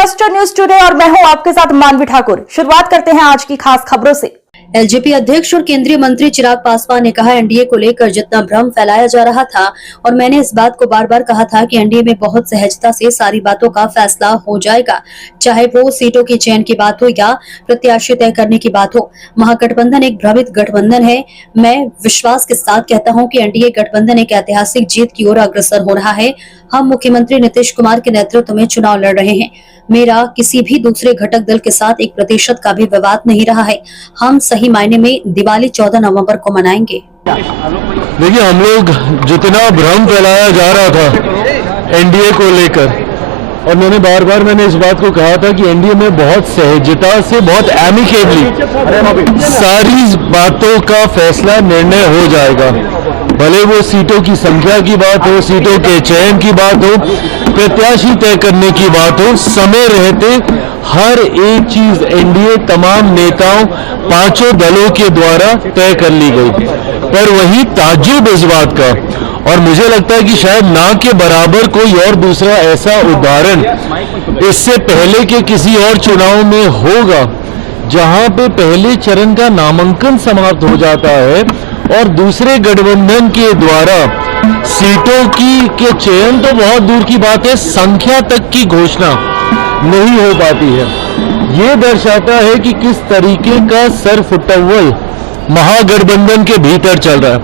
Cluster news today और मैं हूं आपके साथ मानवी ठाकुर। शुरुआत करते हैं आज की खास खबरों से। एलजेपी अध्यक्ष और केंद्रीय मंत्री चिराग पासवान ने कहा, एनडीए को लेकर जितना भ्रम फैलाया जा रहा था और मैंने इस बात को बार बार कहा था कि एनडीए में बहुत सहजता से सारी बातों का फैसला हो जाएगा, चाहे वो सीटों के चयन की बात हो या प्रत्याशी तय करने की बात हो। महागठबंधन एक भ्रमित गठबंधन है। मैं विश्वास के साथ कहता हूं कि एनडीए गठबंधन एक ऐतिहासिक जीत की ओर अग्रसर हो रहा है। हम मुख्यमंत्री नीतीश कुमार के नेतृत्व में चुनाव लड़ रहे हैं। मेरा किसी भी दूसरे घटक दल के साथ 1% का भी विवाद नहीं रहा है। हम सही मायने में दिवाली 14 नवंबर को मनाएंगे। देखिए, हम लोग जितना भ्रम फैलाया जा रहा था एनडीए को लेकर, और मैंने इस बात को कहा था कि एनडीए में बहुत सहजता से, बहुत एमिकेबली सारी बातों का फैसला, निर्णय हो जाएगा। भले वो सीटों की संख्या की बात हो, सीटों के चयन की बात हो, प्रत्याशी तय करने की बात हो, समय रहते हर एक चीज एनडीए तमाम नेताओं, पांचों दलों के द्वारा तय कर ली गई। पर वही ताज्जुब इस बात का, और मुझे लगता है कि शायद ना के बराबर कोई और दूसरा ऐसा उदाहरण इससे पहले के किसी और चुनाव में होगा, जहां पे पहले चरण का नामांकन समाप्त हो जाता है और दूसरे गठबंधन के द्वारा सीटों के चयन तो बहुत दूर की बात है, संख्या तक की घोषणा नहीं हो पाती है। ये दर्शाता है कि किस तरीके का सरफुटव्वल महागठबंधन के भीतर चल रहा है।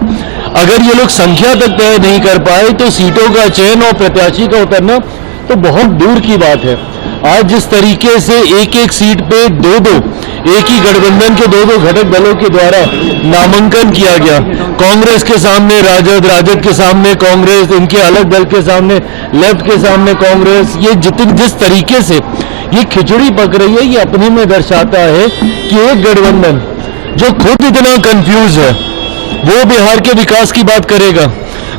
अगर ये लोग संख्या तक तय नहीं कर पाए तो सीटों का चयन और प्रत्याशी का उतरना तो बहुत दूर की बात है। आज जिस तरीके से एक एक सीट पे दो एक ही गठबंधन के दो घटक दलों के द्वारा नामांकन किया गया, कांग्रेस के सामने राजद के सामने कांग्रेस, इनके अलग दल के सामने लेफ्ट के सामने कांग्रेस, ये जिस तरीके से ये खिचड़ी पक रही है, ये अपने में दर्शाता है कि एक गठबंधन जो खुद इतना कंफ्यूज है वो बिहार के विकास की बात करेगा,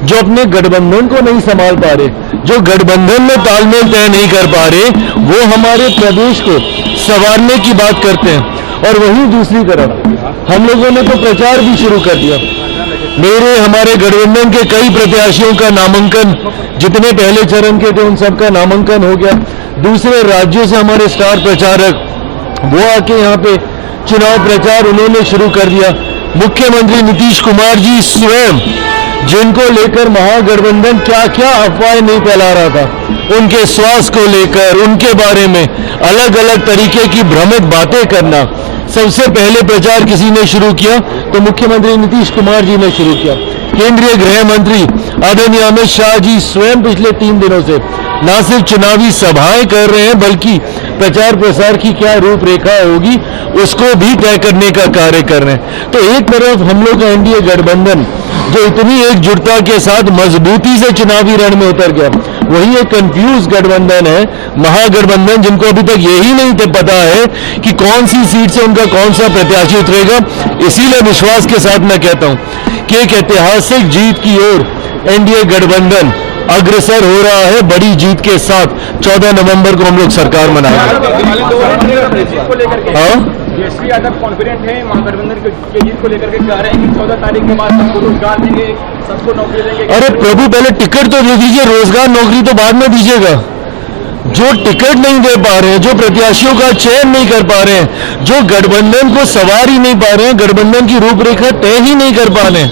जो अपने गठबंधन को नहीं संभाल पा रहे, जो गठबंधन में तालमेल तय नहीं कर पा रहे, वो हमारे प्रदेश को संवारने की बात करते हैं। और वहीं दूसरी तरफ हम लोगों ने तो प्रचार भी शुरू कर दिया। हमारे गठबंधन के कई प्रत्याशियों का नामांकन, जितने पहले चरण के थे उन सबका नामांकन हो गया। दूसरे राज्यों से हमारे स्टार प्रचारक वो आके यहाँ पे चुनाव प्रचार उन्होंने शुरू कर दिया। मुख्यमंत्री नीतीश कुमार जी स्वयं, जिनको लेकर महागठबंधन क्या क्या अफवाहें नहीं फैला रहा था, उनके स्वास्थ्य को लेकर, उनके बारे में अलग अलग तरीके की भ्रमित बातें करना, सबसे पहले प्रचार किसी ने शुरू किया तो मुख्यमंत्री नीतीश कुमार जी ने शुरू किया। केंद्रीय गृह मंत्री आदरणीय अमित शाह जी स्वयं पिछले 3 दिनों से न सिर्फ चुनावी सभाएं कर रहे हैं, बल्कि प्रचार प्रसार की क्या रूपरेखा होगी उसको भी तय करने का कार्य कर रहे हैं। तो एक तरफ हम लोग का एनडीए गठबंधन जो इतनी एकजुटता के साथ मजबूती से चुनावी रण में उतर गया, वही एक कंफ्यूज गठबंधन है, महागठबंधन, जिनको अभी तक यही नहीं पता है कि कौन सी सीट से उनका कौन सा प्रत्याशी उतरेगा। इसीलिए विश्वास के साथ मैं कहता हूं कि एक ऐतिहासिक जीत की ओर एनडीए गठबंधन अग्रसर हो रहा है। बड़ी जीत के साथ 14 नवंबर को हम लोग सरकार मनाएंगे। कॉन्फिडेंट है महागठबंधन के जीत को लेकर के, कह रहे हैं कि 14 तारीख के बाद सबको रोजगार देंगे, सबको नौकरी देंगे। अरे प्रभु, पहले टिकट तो दे दीजिए, रोजगार नौकरी तो बाद में दीजिएगा। जो टिकट नहीं दे पा रहे हैं, जो प्रत्याशियों का चयन नहीं कर पा रहे हैं, जो गठबंधन को सवार ही नहीं पा रहे हैं, गठबंधन की रूपरेखा तय ही नहीं कर पा रहे हैं,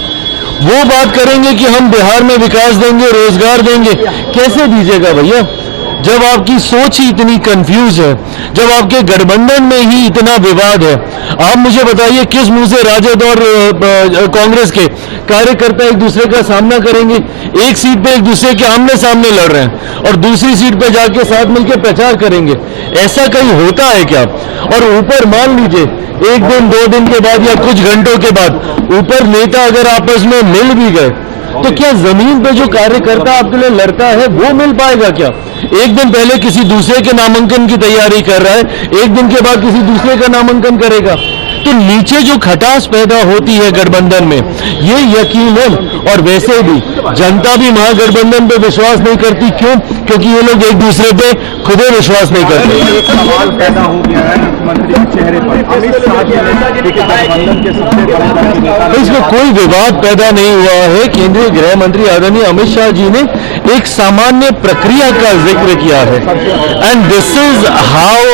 वो बात करेंगे कि हम बिहार में विकास देंगे, रोजगार देंगे, कैसे दीजिएगा भैया? जब आपकी सोच ही इतनी कंफ्यूज है, जब आपके गठबंधन में ही इतना विवाद है, आप मुझे बताइए किस मुंह से राजद और कांग्रेस के कार्यकर्ता एक दूसरे का सामना करेंगे? एक सीट पे एक दूसरे के आमने सामने लड़ रहे हैं और दूसरी सीट पे जाके साथ मिलकर प्रचार करेंगे, ऐसा कहीं होता है क्या? और ऊपर मान लीजिए 1 दिन 2 दिन के बाद या कुछ घंटों के बाद ऊपर नेता अगर आपस में मिल भी गए, तो क्या जमीन पे जो कार्यकर्ता आपके लिए लड़ता है वो मिल पाएगा क्या? एक दिन पहले किसी दूसरे के नामांकन की तैयारी कर रहा है, एक दिन के बाद किसी दूसरे का नामांकन करेगा। तो नीचे जो खटास पैदा होती है गठबंधन में, ये यकीनन, और वैसे भी जनता भी महागठबंधन पे विश्वास नहीं करती। क्यों? क्योंकि ये लोग एक दूसरे पे खुद ही विश्वास नहीं करते। एक सवाल पैदा हो गया है मुख्यमंत्री के चेहरे पर, अमित शाह जी ने गठबंधन के सबसे बड़े नेता, इसमें कोई विवाद पैदा नहीं हुआ है। केंद्रीय गृह मंत्री आदरणीय अमित शाह जी ने एक सामान्य प्रक्रिया का जिक्र किया है, and this is how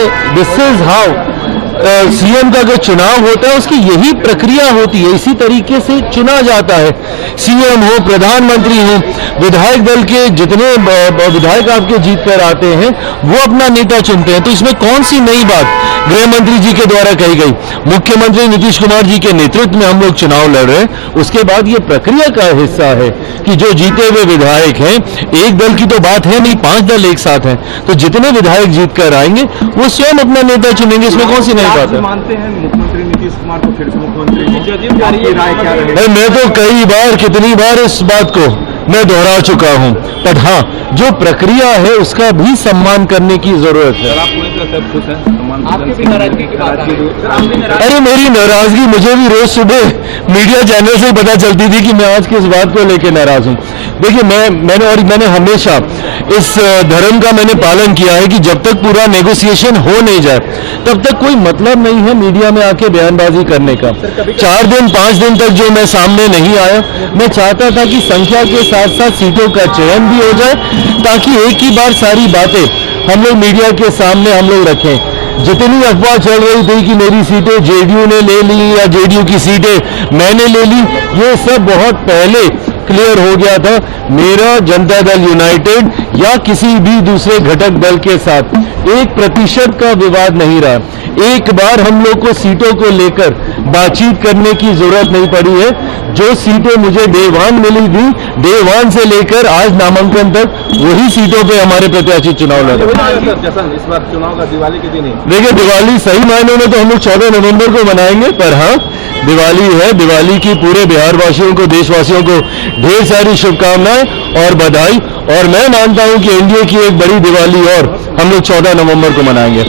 CM का अगर चुनाव होता है उसकी यही प्रक्रिया होती है, इसी तरीके से चुना जाता है। सीएम हो, प्रधानमंत्री हो, विधायक दल के जितने विधायक आपके जीत कर आते हैं वो अपना नेता चुनते हैं। तो इसमें कौन सी नई बात गृह मंत्री जी के द्वारा कही गई? मुख्यमंत्री नीतीश कुमार जी के नेतृत्व में हम लोग चुनाव लड़ रहे हैं, उसके बाद ये प्रक्रिया का हिस्सा है कि जो जीते हुए विधायक हैं, एक दल की तो बात है नहीं, 5 दल एक साथ हैं, तो जितने विधायक जीत कर आएंगे वो स्वयं अपना नेता चुनेंगे। इसमें कौन सी नई बात है? मानते हैं मुख्यमंत्री नीतीश कुमार को फिर से मुख्यमंत्री? आपकी राय क्या रहेगी? मैं तो कई बार, कितनी बार इस बात को मैं दोहरा चुका हूं, पर हाँ, जो प्रक्रिया है उसका भी सम्मान करने की जरूरत है। आप पूरी तरह से खुश हैं? आपकी भी नाराजगी की बात है? अरे मेरी नाराजगी मुझे भी रोज सुबह मीडिया चैनल से ही पता चलती थी कि मैं आज किस बात को लेकर नाराज हूं। देखिए, मैंने हमेशा इस धर्म का मैंने पालन किया है कि जब तक पूरा नेगोशिएशन हो नहीं जाए तब तक कोई मतलब नहीं है मीडिया में आके बयानबाजी करने का। 4 दिन 5 दिन तक जो मैं सामने नहीं आया, मैं चाहता था कि संख्या के साथ साथ सीटों का चयन भी हो जाए, ताकि एक ही बार सारी बातें हम लोग मीडिया के सामने हम लोग रखें। जितनी अफवाह चल रही थी कि मेरी सीटें जेडीयू ने ले ली या जेडीयू की सीटें मैंने ले ली, ये सब बहुत पहले क्लियर हो गया था। मेरा जनता दल यूनाइटेड या किसी भी दूसरे घटक दल के साथ 1% का विवाद नहीं रहा। एक बार हम लोग को सीटों को लेकर बातचीत करने की जरूरत नहीं पड़ी है। जो सीटें मुझे डे 1 मिली थी, डे 1 से लेकर आज नामांकन तक वही सीटों पे हमारे प्रत्याशी चुनाव लड़ रहे हैं। इस बार चुनाव का दिवाली के दिन ही देखिए, दिवाली सही मायनों में तो हम लोग 14 नवंबर को मनाएंगे, पर हाँ, दिवाली है। दिवाली की पूरे बिहार वासियों को, देशवासियों को ढेर सारी शुभकामनाएं और बधाई। और मैं मानता हूं कि एनडीए की एक बड़ी दिवाली और हम लोग 14 नवंबर को मनाएंगे।